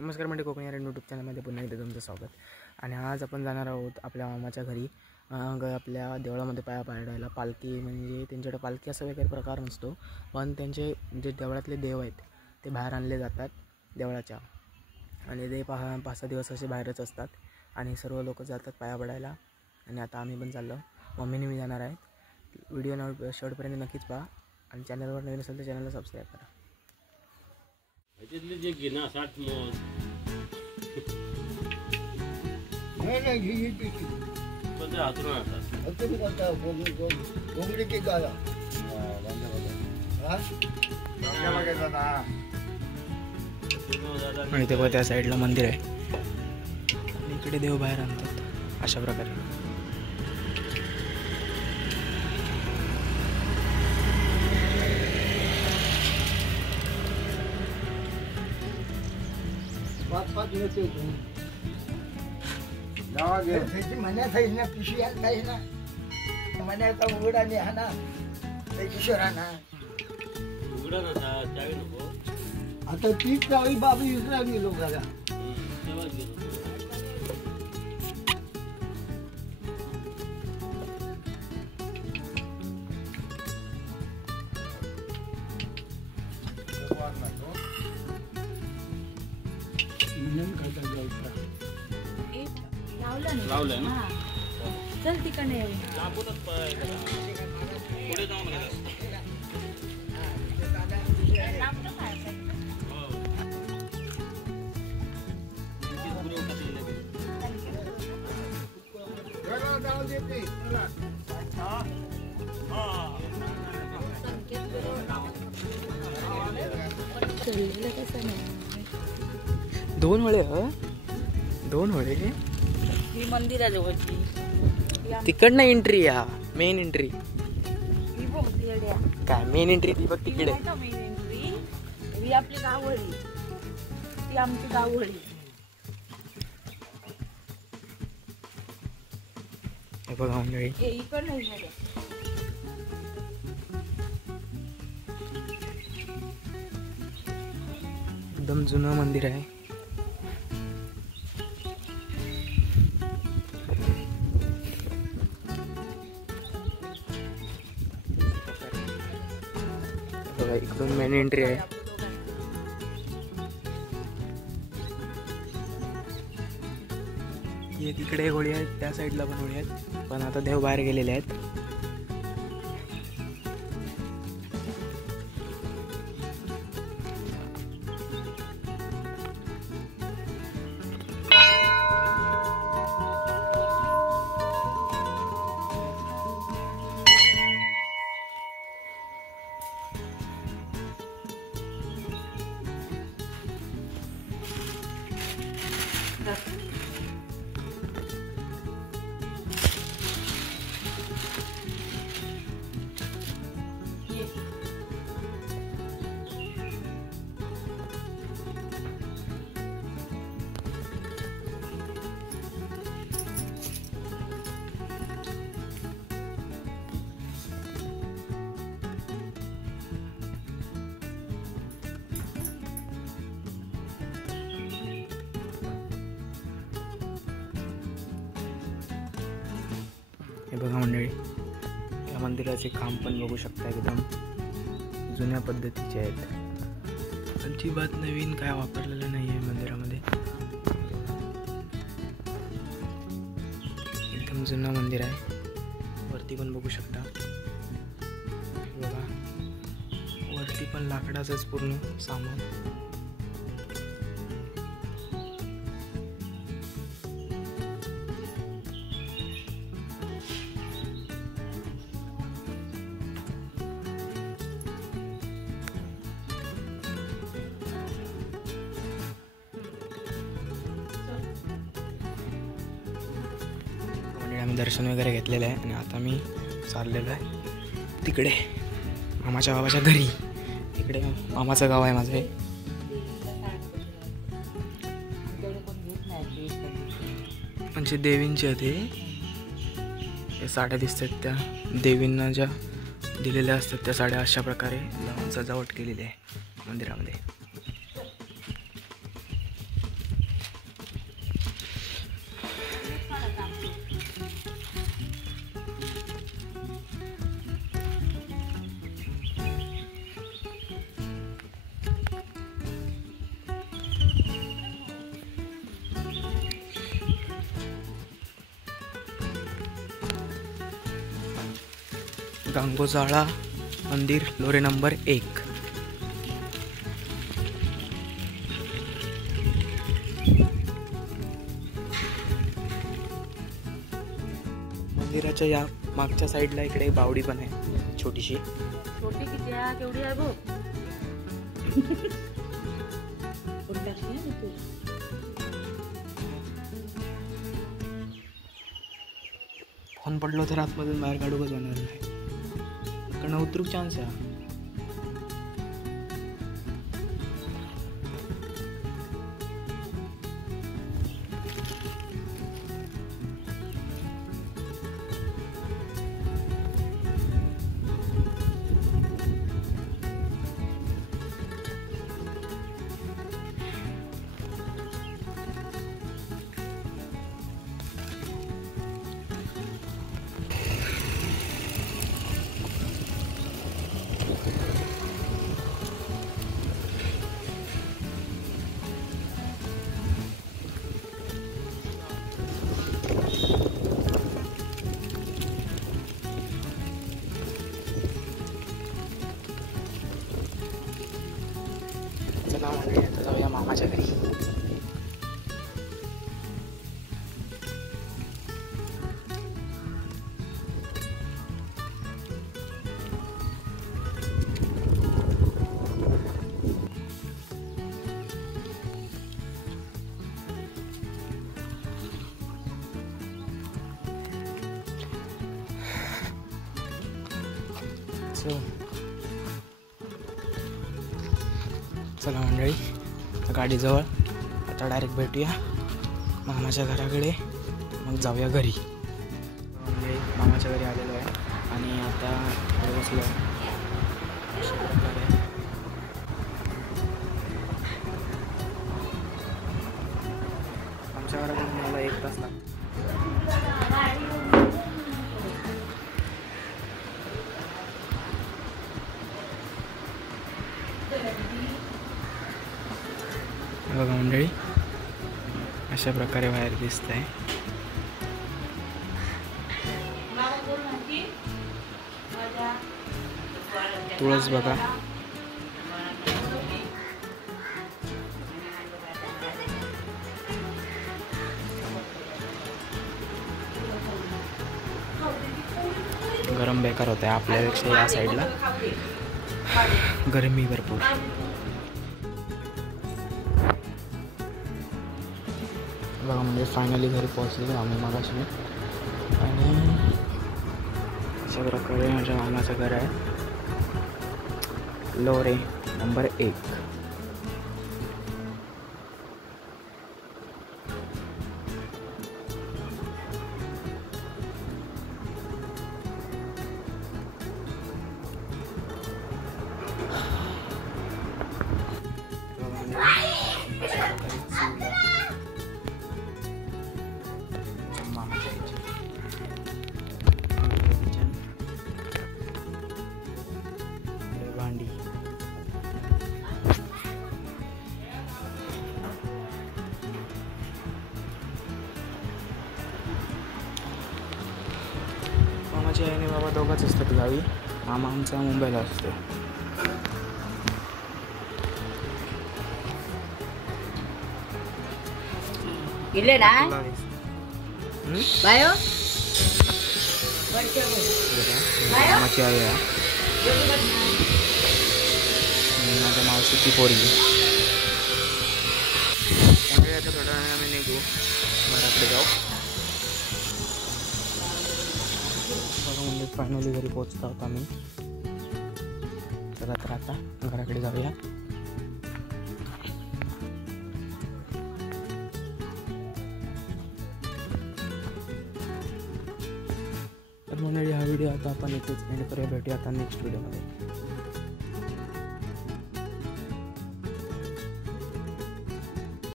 नमस्कार म्हणजे कोकणी यूट्यूब चॅनलमध्ये पुन्हा एकदा तुमचं स्वागत. आणि आज आपण जाणार आहोत आपल्या मामाच्या घरी. आपल्या देवळामध्ये पाया पाडायला. पालखी म्हणजे त्यांच्याकडे पालखी असा वगैरे प्रकार नसतो, पण त्यांचे जे देवळातले देव आहेत ते बाहेर आणले जातात देवळाच्या, आणि ते 5-6 दिवस असे बाहेरच असतात आणि सर्व लोक जातात पाया पडायला. आणि आता आम्ही पण चाललो, मम्मीने मी जाणार आहे. व्हिडिओ शेवटपर्यंत नक्कीच पहा आणि चॅनलवर नवीन असेल तर चॅनलला सबस्क्राईब करा. जे गिना 60 मोज नाही घे पण ते हातरून आणतात. तुम्ही कोणता कोंबडी की गाला आणि ते बघा त्या साईडला मंदिर आहे आणि इकडे देव बाहेर आणतात अशा प्रकारे. पाच येते मण्यात आहे ना, पिशवी आहे ना, मण्याचा उघडा आणि हा ना किशोरा ना. उघडा नसा चावी नको. आता तीच चावी बाबू विसरा गेलो बघा. तेव्हाच गेलो. लावलंय ना. चल तिकडे लांबूनच पुढे जाऊन दोन वळे ही मंदिराजवळची तिकडनं एंट्री. या मेन एंट्री ही बघ तिकडे काय मेन एंट्री ती बघ तिकडे. मेन एंट्री ही आपली गावळी, ती आमची गावळी. हे बघा मंडळी, हे इकडं नाही मध्ये. एकदम जुनं मंदिर आहे. बघा इकडून मेन एंट्री आहे. हे तिकडे होळी आहेत, त्या साईडला पण होळी आहेत, पण आता देव बाहेर गेलेले आहेत. हे बघा मंडळी, या मंदिराचे काम पण बघू शकता, एकदम जुन्या पद्धतीचे आहेत. अजिबात नवीन काय वापरलेलं नाही आहे मंदिरामध्ये. एकदम जुनं मंदिर आहे. वरती पण बघू शकता, बघा वरती पण लाकडाचंच पूर्ण सामान. आम्ही दर्शन वगैरे घेतलेलं आहे आणि आता मी चाललेलो आहे तिकडे मामाच्या बाबाच्या घरी. तिकडे मामाचं गाव आहे माझं हे. म्हणजे देवींचे होते हे साड्या दिसतात, त्या देवींना ज्या दिलेल्या असतात त्या साड्या अशा प्रकारे लावून सजावट केलेली आहे मंदिरामध्ये. गांगोजाळा मंदिर लोरे नंबर 1. मंदिराच्या या मागच्या साईडला इकडे एक बावडी पण आहे छोटीशी. छोटी किती आहे केवढी आहे बघ. फोन पडलो तर आतमधून बाहेर काढूकच होणार नाही, कारण उतरूक चान्स आहे. चला मंडळी, आता जाऊया मामाच्या घरी. चला मंडळी, गाडीजवळ आता डायरेक्ट भेटूया मामाच्या घराकडे, मग जाऊया घरी. मंडळी, मामाच्या घरी आलेलो आहे आणि आता पुढे बसलो आहे. अशा प्रकारे आमच्या घराकडून मला 1 तास लागतो. बघा मंडळी, अशा प्रकारे बाहेर दिसत आहे. तुळस बघा, गरम बेकार होत आहे. आपल्यापेक्षा या साईडला गरमी भरपूर. बघा म्हणजे फायनली घरी पोहोचले आम्ही मगाशी, आणि अशा प्रकारे माझ्या मामाचं घर आहे लोरे नंबर 1. भांडी, मामाची आई आणि बाबा दोघंच असतात गावी. मामा आमचा मुंबईला असतो. गेले ना बायो मामाची आई आहे, माझ्या मावशीची पोरगी. त्यामुळे आता थोड्या वेळाने आम्ही निघू, घराकडे जाऊ. बघा म्हणजे फायनली घरी पोहोचता होता आम्ही. चला तर आता घराकडे जाऊया. तर मंडळी, हा व्हिडिओ आता आपण इथेच एंड करूया. भेटूया आता नेक्स्ट व्हिडिओमध्ये.